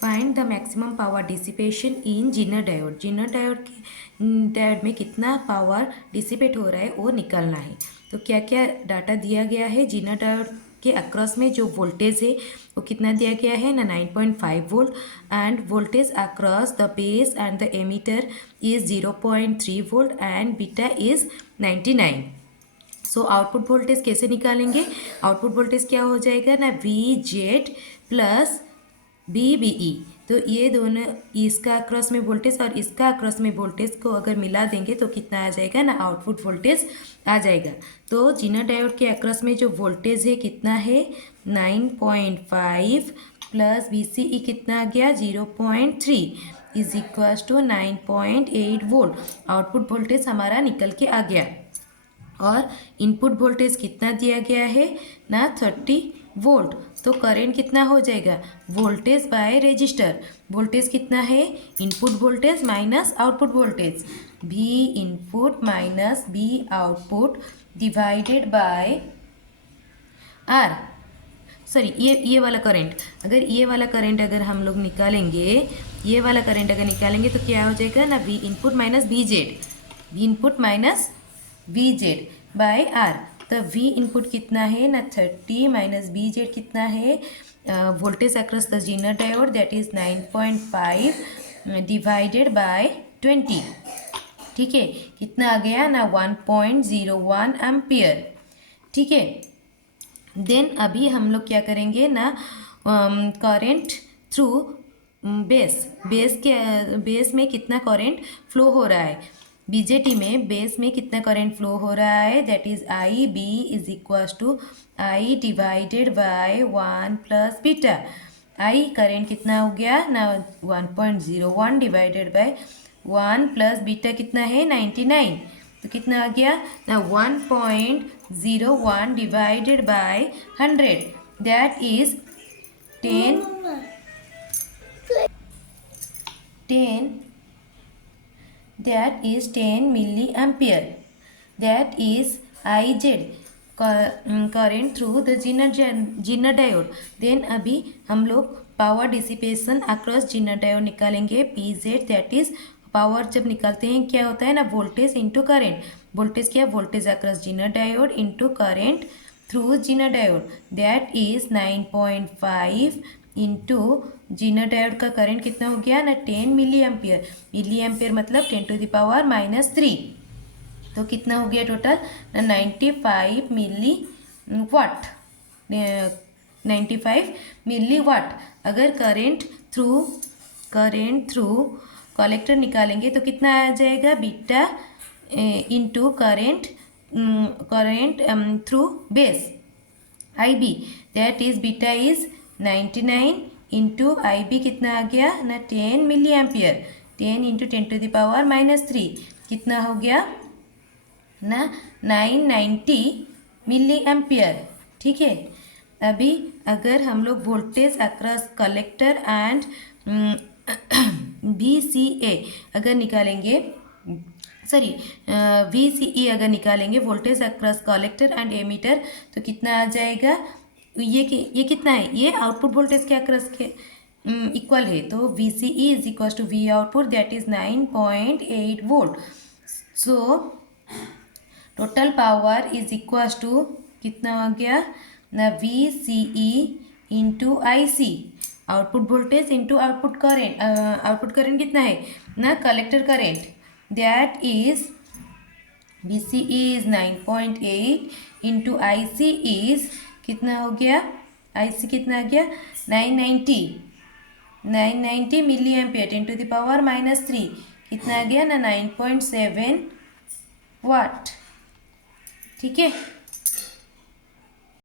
Find the maximum power dissipation in zener diode. Zener diode में कितना power dissipate हो रहा है वो निकालना है। तो क्या क्या डाटा दिया गया है। जिनर डायोड के अक्रॉस में जो वोल्टेज है वो कितना दिया गया है ना 9.5 volt, and voltage across the base and the emitter is 0.3 volt and beta is 99। So output voltage कैसे निकालेंगे। आउटपुट वोल्टेज क्या हो जाएगा ना VZ प्लस BBE। तो ये दोनों, इसका अक्रॉस में वोल्टेज और इसका अक्रॉस में वोल्टेज को अगर मिला देंगे तो कितना आ जाएगा ना आउटपुट वोल्टेज आ जाएगा। तो जिनर डायोड के अक्रॉस में जो वोल्टेज है कितना है 9.5 प्लस VCE कितना आ गया 0.3 is equals to 9.8 volt. Output voltage हमारा निकल के आ गया। और इनपुट वोल्टेज कितना दिया गया है ना 30 वोल्ट। तो करंट कितना हो जाएगा वोल्टेज बाय रेजिस्टर। वोल्टेज कितना है input voltage minus output voltage, V input minus B output divided by R। Sorry ये वाला करंट, अगर ये वाला करंट अगर हम लोग निकालेंगे, ये वाला करंट अगर निकालेंगे तो क्या हो जाएगा ना V input minus V input minus VZ by R। तो V इनपुट कितना है ना 30 माइनस VZ कितना है voltage across the zener diode that is 9.5 divided by 20। ठीक है, कितना आ गया ना 1.01 एम्पियर। ठीक है, देन अभी हम लोग क्या करेंगे ना करंट थ्रू बेस में कितना करंट फ्लो हो रहा है। बीजेटी में बेस में कितना करंट फ्लो हो रहा है that is IB is equals to I divided by 1 plus beta. I current कितना हो गया ना 1.01 डिवाइडेड बाय 1 प्लस बीटा कितना है 99। तो कितना आ गया ना 1.01 divided by 100 that is 10 that is 10 milliampere, that is IZ current through the Zener diode। then अभी हम लोग power dissipation across zener diode निकालेंगे PZ, that is पावर जब निकालते हैं क्या होता है ना वोल्टेज इंटू करेंट। वोल्टेज क्या voltage across zener diode into current through zener diode that is 9.5 into zener diode का करंट कितना हो गया ना 10 मिली एम्पियर मतलब 10 टू द पावर -3। तो कितना हो गया टोटल ना 95 मिली वाट 95 मिली वाट। अगर करंट थ्रू कलेक्टर निकालेंगे तो कितना आ जाएगा beta into current through base IB that is beta is 99 into IB कितना आ गया ना 10 milli ampere 10 into 10 to the power -3 कितना हो गया ना 990 मिली एम्पियर। ठीक है, अभी अगर हम लोग voltage across collector and VCA अगर निकालेंगे सॉरी VCE अगर निकालेंगे voltage across collector and emitter तो कितना आ जाएगा ये कितना है ये आउटपुट वोल्टेज के अक्रॉस के इक्वल है। तो VCE is equal to V output that is 9.8 volt. So total power is equal to कितना आ गया ना VCE into IC output voltage into output current कितना है ना collector current that is VCE is 9.8 into IC is कितना हो गया IC कितना आ गया 990 milli ampere 10 to the power -3 कितना आ गया ना 9.7 वाट। ठीक है।